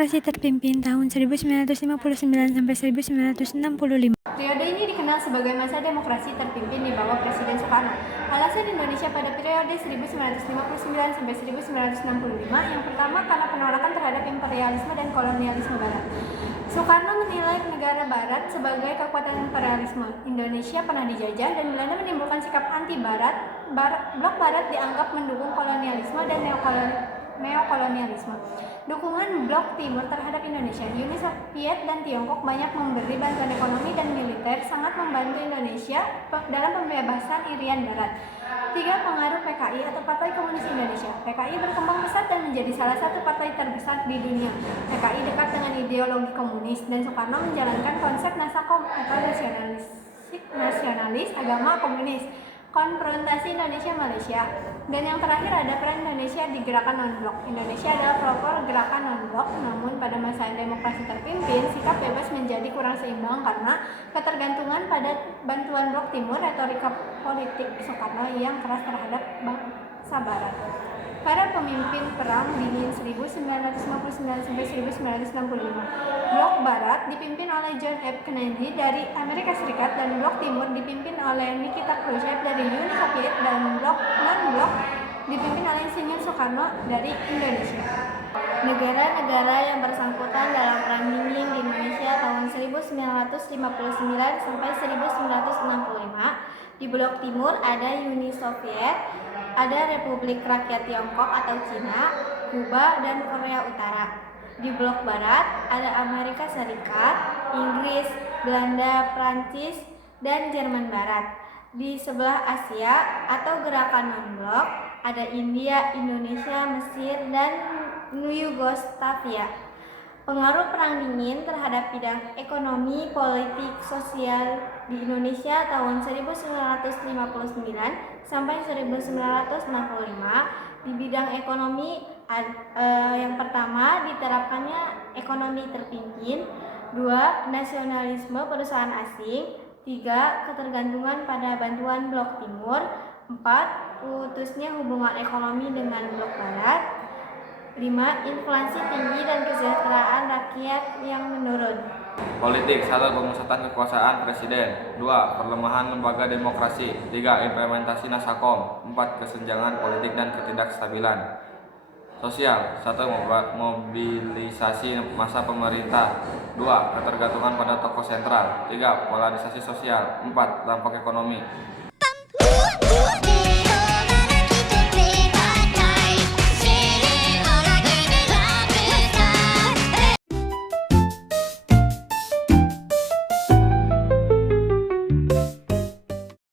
Demokrasi terpimpin tahun 1959 sampai 1965. Periode ini dikenal sebagai masa demokrasi terpimpin di bawah Presiden Soekarno. Alasan Indonesia pada periode 1959 sampai 1965 yang pertama karena penolakan terhadap imperialisme dan kolonialisme Barat. Soekarno menilai negara Barat sebagai kekuatan imperialisme. Indonesia pernah dijajah dan Belanda menimbulkan sikap anti-Barat. Blok Barat dianggap mendukung kolonialisme dan neokolonialisme. Dukungan Blok Timur terhadap Indonesia, Uni Soviet dan Tiongkok banyak memberi bantuan ekonomi dan militer, sangat membantu Indonesia dalam pembebasan Irian Barat. 3. Pengaruh PKI atau Partai Komunis Indonesia. PKI berkembang pesat dan menjadi salah satu partai terbesar di dunia. PKI dekat dengan ideologi komunis dan Soekarno menjalankan konsep Nasakom atau nasionalis agama komunis. Konfrontasi Indonesia-Malaysia. Dan yang terakhir ada peran Indonesia di gerakan non-blok. Indonesia adalah pelopor gerakan non-blok, namun pada masa demokrasi terpimpin, sikap bebas menjadi kurang seimbang karena ketergantungan pada bantuan Blok Timur, retorika politik Soekarno yang keras terhadap bangsa Barat. Para pemimpin Perang Dingin 1959 sampai 1965. Blok Barat dipimpin oleh John F. Kennedy dari Amerika Serikat dan Blok Timur dipimpin oleh Nikita Khrushchev dari Uni Soviet dan Blok non-blok dipimpin oleh Insinyur Soekarno dari Indonesia. Negara-negara yang bersangkutan dalam Perang Dingin di Indonesia tahun 1959 sampai 1965. Di Blok Timur ada Uni Soviet, ada Republik Rakyat Tiongkok atau Cina, Kuba, dan Korea Utara. Di Blok Barat ada Amerika Serikat, Inggris, Belanda, Prancis, dan Jerman Barat. Di sebelah Asia atau gerakan non-blok ada India, Indonesia, Mesir, dan Yugoslavia. Pengaruh Perang Dingin terhadap bidang ekonomi, politik, sosial di Indonesia tahun 1959 sampai 1965. Di bidang ekonomi, yang pertama diterapkannya ekonomi terpimpin, 2. Nasionalisme perusahaan asing, 3. Ketergantungan pada bantuan Blok Timur, 4. Putusnya hubungan ekonomi dengan Blok Barat, 5. Inflasi tinggi dan kesejahteraan rakyat yang menurun. Politik. 1. Pemusatan kekuasaan Presiden. 2. Perlemahan lembaga demokrasi. 3. Implementasi Nasakom. 4. Kesenjangan politik dan ketidakstabilan sosial. 1. Mobilisasi massa pemerintah. 2. Ketergantungan pada tokoh sentral. 3. Polarisasi sosial. 4. Dampak ekonomi.